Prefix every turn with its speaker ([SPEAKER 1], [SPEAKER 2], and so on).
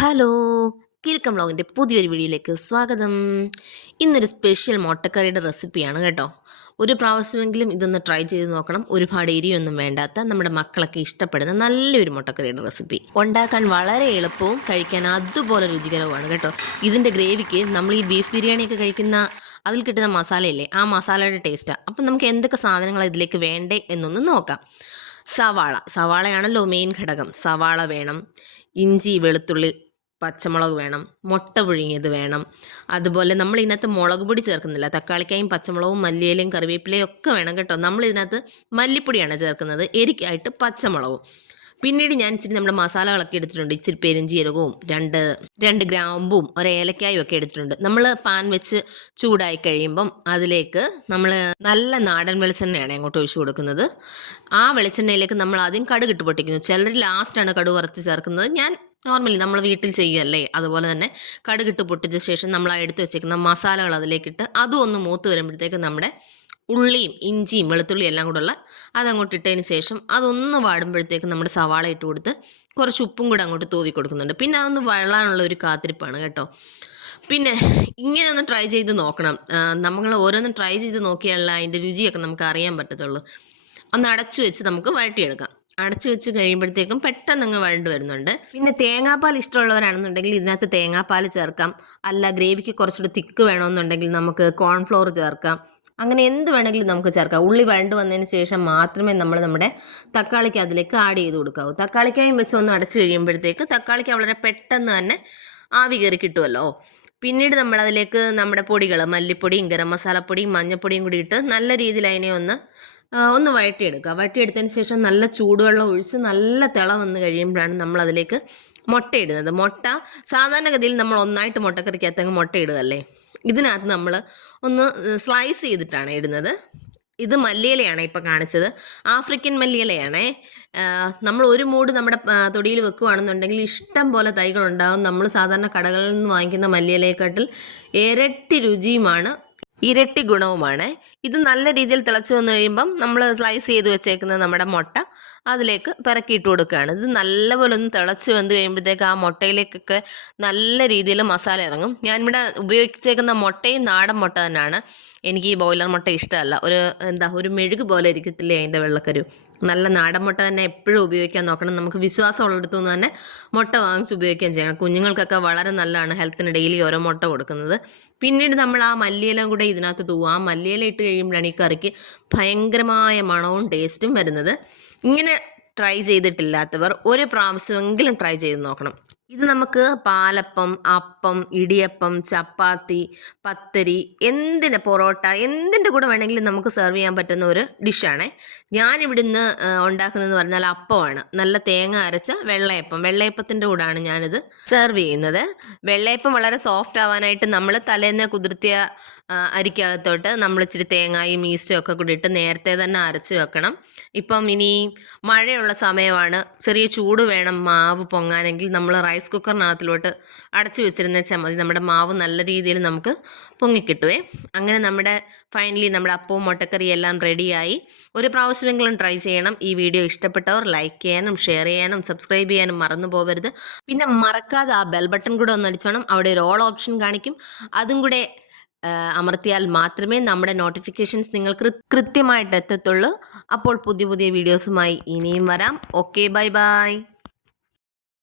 [SPEAKER 1] Hello കിൽക്കം വ്ളോഗിന്റെ പുതിയൊരു വീഡിയോയിലേക്ക് സ്വാഗതം. ഇന്നൊരു സ്പെഷ്യൽ മുട്ടക്കറിയുടെ റെസിപ്പിയാണ് കേട്ടോ. ഒരു പ്രാവശ്യമെങ്കിലും ഇതൊന്ന് ട്രൈ ചെയ്ത് നോക്കണം. ഒരുപാട് എരിയൊന്നും വേണ്ടാത്ത നമ്മുടെ മക്കളൊക്കെ ഇഷ്ടപ്പെടുന്ന നല്ലൊരു മുട്ടക്കറിയുടെ റെസിപ്പി. ഉണ്ടാക്കാൻ വളരെ എളുപ്പവും കഴിക്കാൻ അതുപോലെ രുചികരവുമാണ് കേട്ടോ. ഇതിന്റെ ഗ്രേവിക്ക് നമ്മൾ ഈ ബീഫ് ബിരിയാണിയൊക്കെ കഴിക്കുന്ന അതിൽ കിട്ടുന്ന മസാലയില്ലേ ആ മസാലയുടെ ടേസ്റ്റാണ് അപ്പം നമുക്ക് എന്തൊക്കെ സാധനങ്ങൾ ഇതിലേക്ക് വേണ്ടേ എന്നൊന്ന് നോക്കാം. സവാള. സവാളയാണല്ലോ മെയിൻ ഘടകം. സവാള വേണം. ഇഞ്ചി വെളുത്തുള്ളി പച്ചമുളക് വേണം മുട്ട പുഴുങ്ങിയത് വേണം. അതുപോലെ നമ്മൾ ഇതിനകത്ത് മുളക് പൊടി ചേർക്കുന്നില്ല. തക്കാളിക്കായും പച്ചമുളകും മല്ലിയിലയും കറിവേപ്പിലയും ഒക്കെ വേണം കേട്ടോ. നമ്മൾ ഇതിനകത്ത് മല്ലിപ്പൊടിയാണ് ചേർക്കുന്നത്. എരിക്കായിട്ട് പച്ചമുളകും. പിന്നീട് ഞാൻ ഇച്ചിരി നമ്മുടെ മസാലകളൊക്കെ എടുത്തിട്ടുണ്ട്. ഇച്ചിരി പെരിഞ്ചീരകവും രണ്ട് രണ്ട് ഗ്രാമ്പും ഒരു ഏലക്കായും ഒക്കെ എടുത്തിട്ടുണ്ട്. നമ്മൾ പാൻ വെച്ച് ചൂടായി കഴിയുമ്പം അതിലേക്ക് നമ്മൾ നല്ല നാടൻ വെളിച്ചെണ്ണയാണ് അങ്ങോട്ട് ഒഴിച്ചു കൊടുക്കുന്നത്. ആ വെളിച്ചെണ്ണയിലേക്ക് നമ്മൾ ആദ്യം കടുക് ഇട്ട് പൊട്ടിക്കുന്നു ചിലർ ലാസ്റ്റാണ് കടുക് വറുത്ത് ചേർക്കുന്നത്. ഞാൻ നോർമലി നമ്മൾ വീട്ടിൽ ചെയ്യുകയല്ലേ അതുപോലെ തന്നെ കടുകിട്ട് പൊട്ടിച്ച ശേഷം നമ്മൾ എടുത്ത് വെച്ചേക്കുന്ന മസാലകൾ അതിലേക്കിട്ട് അതും ഒന്ന് മൂത്ത് വരുമ്പോഴത്തേക്ക് നമ്മുടെ ഉള്ളിയും ഇഞ്ചിയും വെളുത്തുള്ളിയും എല്ലാം കൂടെ ഉള്ള അതങ്ങോട്ട് ഇട്ടതിന് ശേഷം അതൊന്ന് വാടുമ്പോഴത്തേക്ക് നമ്മുടെ സവാള ഇട്ട് കൊടുത്ത് കുറച്ച് ഉപ്പും കൂടെ അങ്ങോട്ട് തൂവി കൊടുക്കുന്നുണ്ട്. പിന്നെ അതൊന്ന് വെള്ളാനുള്ള ഒരു കാത്തിരിപ്പാണ് കേട്ടോ. പിന്നെ ഇങ്ങനെ ഒന്ന് ട്രൈ ചെയ്ത് നോക്കണം. നമ്മൾ ഓരോന്നും ട്രൈ ചെയ്ത് നോക്കിയാലുള്ള അതിന്റെ രുചിയൊക്കെ നമുക്ക് അറിയാൻ പറ്റത്തുള്ളൂ. ഒന്ന് അടച്ചു വെച്ച് നമുക്ക് വഴട്ടിയെടുക്കാം അടച്ചു വെച്ച് കഴിയുമ്പോഴത്തേക്കും പെട്ടെന്ന് അങ്ങ് വഴണ്ട് വരുന്നുണ്ട്. പിന്നെ തേങ്ങാപ്പാൽ ഇഷ്ടമുള്ളവരാണെന്നുണ്ടെങ്കിൽ ഇതിനകത്ത് തേങ്ങാപ്പാൽ ചേർക്കാം. അല്ല ഗ്രേവിക്ക് കുറച്ചുകൂടി തിക്ക് വേണമെന്നുണ്ടെങ്കിൽ നമുക്ക് കോൺഫ്ലോർ ചേർക്കാം. അങ്ങനെ എന്ത് വേണമെങ്കിലും നമുക്ക് ചേർക്കാം. ഉള്ളി വഴണ്ട് വന്നതിന് ശേഷം മാത്രമേ നമ്മൾ നമ്മുടെ തക്കാളിക്ക് അതിലേക്ക് ആഡ് ചെയ്ത് കൊടുക്കാവൂ. തക്കാളിക്കായും വെച്ച് ഒന്ന് അടച്ചു കഴിയുമ്പോഴത്തേക്ക് തക്കാളിക്ക് വളരെ പെട്ടെന്ന് തന്നെ ആവി കയറി കിട്ടുമല്ലോ പിന്നീട് നമ്മൾ അതിലേക്ക് നമ്മുടെ പൊടികൾ മല്ലിപ്പൊടിയും ഗരം മസാലപ്പൊടിയും മഞ്ഞൾപ്പൊടിയും കൂടി ഇട്ട് നല്ല രീതിയിൽ അതിനെ ഒന്ന് ഒന്ന് വഴറ്റിയെടുക്കുക. വഴറ്റിയെടുത്തതിന് ശേഷം നല്ല ചൂടുവെള്ളം ഒഴിച്ച് നല്ല തിള വന്ന് കഴിയുമ്പോഴാണ് നമ്മൾ അതിലേക്ക് മുട്ടയിടുന്നത്. മുട്ട സാധാരണഗതിയിൽ നമ്മൾ ഒന്നായിട്ട് മുട്ടക്കറിക്കകത്തങ്ങ് മുട്ട ഇടുകയല്ലേ ഇതിനകത്ത് നമ്മൾ ഒന്ന് സ്ലൈസ് ചെയ്തിട്ടാണ് ഇടുന്നത്. ഇത് മല്ലിയിലയാണ് ഇപ്പോൾ കാണിച്ചത്. ആഫ്രിക്കൻ മല്ലിയിലയാണേ. നമ്മൾ ഒരു മൂട് നമ്മുടെ തൊടിയിൽ വെക്കുകയാണെന്നുണ്ടെങ്കിൽ ഇഷ്ടം പോലെ തൈകളുണ്ടാകും നമ്മൾ സാധാരണ കടകളിൽ നിന്ന് വാങ്ങിക്കുന്ന മല്ലിയിലയെക്കാട്ടിൽ ഇരട്ടി രുചിയുമാണ് ഇരട്ടി ഗുണവുമാണ്. ഇത് നല്ല രീതിയിൽ തിളച്ച് വന്നു കഴിയുമ്പം നമ്മൾ സ്ലൈസ് ചെയ്ത് വെച്ചേക്കുന്ന നമ്മുടെ മുട്ട അതിലേക്ക് പിറക്കിയിട്ട് കൊടുക്കുകയാണ്. ഇത് നല്ലപോലെ ഒന്ന് തിളച്ച് വന്ന് കഴിയുമ്പോഴത്തേക്ക് ആ മുട്ടയിലേക്കൊക്കെ നല്ല രീതിയിൽ മസാല ഇറങ്ങും. ഞാനിവിടെ ഉപയോഗിച്ചേക്കുന്ന മുട്ടയും നാടൻ മുട്ട തന്നെയാണ്. എനിക്ക് ഈ ബോയിലർ മുട്ട ഇഷ്ടമല്ല. ഒരു എന്താ ഒരു മെഴുക് പോലെ ഇരിക്കത്തില്ലേ അതിന്റെ വെള്ളക്കരു. നല്ല നാടൻ മുട്ട തന്നെ എപ്പോഴും ഉപയോഗിക്കാൻ നോക്കണം. നമുക്ക് വിശ്വാസം ഉള്ളിടത്തു നിന്ന് തന്നെ മുട്ട വാങ്ങിച്ച് ഉപയോഗിക്കുകയും ചെയ്യണം കുഞ്ഞുങ്ങൾക്കൊക്കെ വളരെ നല്ലതാണ് ഹെൽത്തിന് ഡെയിലി ഓരോ മുട്ട കൊടുക്കുന്നത്. പിന്നീട് നമ്മൾ ആ മല്ലിയില കൂടെ ഇതിനകത്ത് തൂവും. ആ മല്ലിയില ഇട്ട് കഴിയുമ്പോഴാണ് ഈ കറിക്ക് ഭയങ്കരമായ മണവും ടേസ്റ്റും വരുന്നത്. ഇങ്ങനെ ട്രൈ ചെയ്തിട്ടില്ലാത്തവർ ഒരു പ്രാവശ്യമെങ്കിലും ട്രൈ ചെയ്ത് നോക്കണം. ഇത് നമുക്ക് പാലപ്പം അപ്പം ഇടിയപ്പം ചപ്പാത്തി പത്തരി എന്തിന് പൊറോട്ട എന്തിന്റെ കൂടെ വേണമെങ്കിലും നമുക്ക് സെർവ് ചെയ്യാൻ പറ്റുന്ന ഒരു ഡിഷാണ് ഞാനിവിടുന്ന് ഉണ്ടാക്കുന്നതെന്ന് പറഞ്ഞാൽ അപ്പമാണ്. നല്ല തേങ്ങ അരച്ച വെള്ളയപ്പം. വെള്ളയപ്പത്തിന്റെ കൂടാണ് ഞാനിത് സെർവ് ചെയ്യുന്നത്. വെള്ളയപ്പം വളരെ സോഫ്റ്റ് ആവാനായിട്ട് നമ്മൾ തലേന്ന് കുതിർത്തിയ അരിക്കകത്തോട്ട് നമ്മൾ ഇച്ചിരി തേങ്ങായും ഈസ്റ്റും ഒക്കെ കൂടി ഇട്ട് നേരത്തെ തന്നെ അരച്ച് വെക്കണം. ഇപ്പം ഇനി മഴയുള്ള സമയമാണ്. ചെറിയ ചൂട് വേണം മാവ് പൊങ്ങാനെങ്കിൽ നമ്മൾ റൈസ് കുക്കറിനകത്തിലോട്ട് അടച്ചു വെച്ചിരുന്ന മതി നമ്മുടെ മാവ് നല്ല രീതിയിൽ നമുക്ക് പൊങ്ങിക്കിട്ടുവേ. അങ്ങനെ നമ്മുടെ ഫൈനലി നമ്മുടെ അപ്പവും മുട്ടക്കറിയും എല്ലാം റെഡിയായി ഒരു പ്രാവശ്യമെങ്കിലും ട്രൈ ചെയ്യണം. ഈ വീഡിയോ ഇഷ്ടപ്പെട്ടവർ ലൈക്ക് ചെയ്യാനും ഷെയർ ചെയ്യാനും സബ്സ്ക്രൈബ് ചെയ്യാനും മറന്നു പോകരുത് പിന്നെ മറക്കാതെ ആ ബെൽ ബട്ടൺ കൂടെ ഒന്ന് അടിച്ചോണം. അവിടെ ഒരു ഓൾ ഓപ്ഷൻ കാണിക്കും. അതും കൂടെ അമർത്തിയാൽ മാത്രമേ നമ്മുടെ നോട്ടിഫിക്കേഷൻസ് നിങ്ങൾ കൃത്യമായിട്ട് എത്തത്തുള്ളൂ. അപ്പോൾ പുതിയ പുതിയ വീഡിയോസുമായി ഇനിയും വരാം. Okay bye bye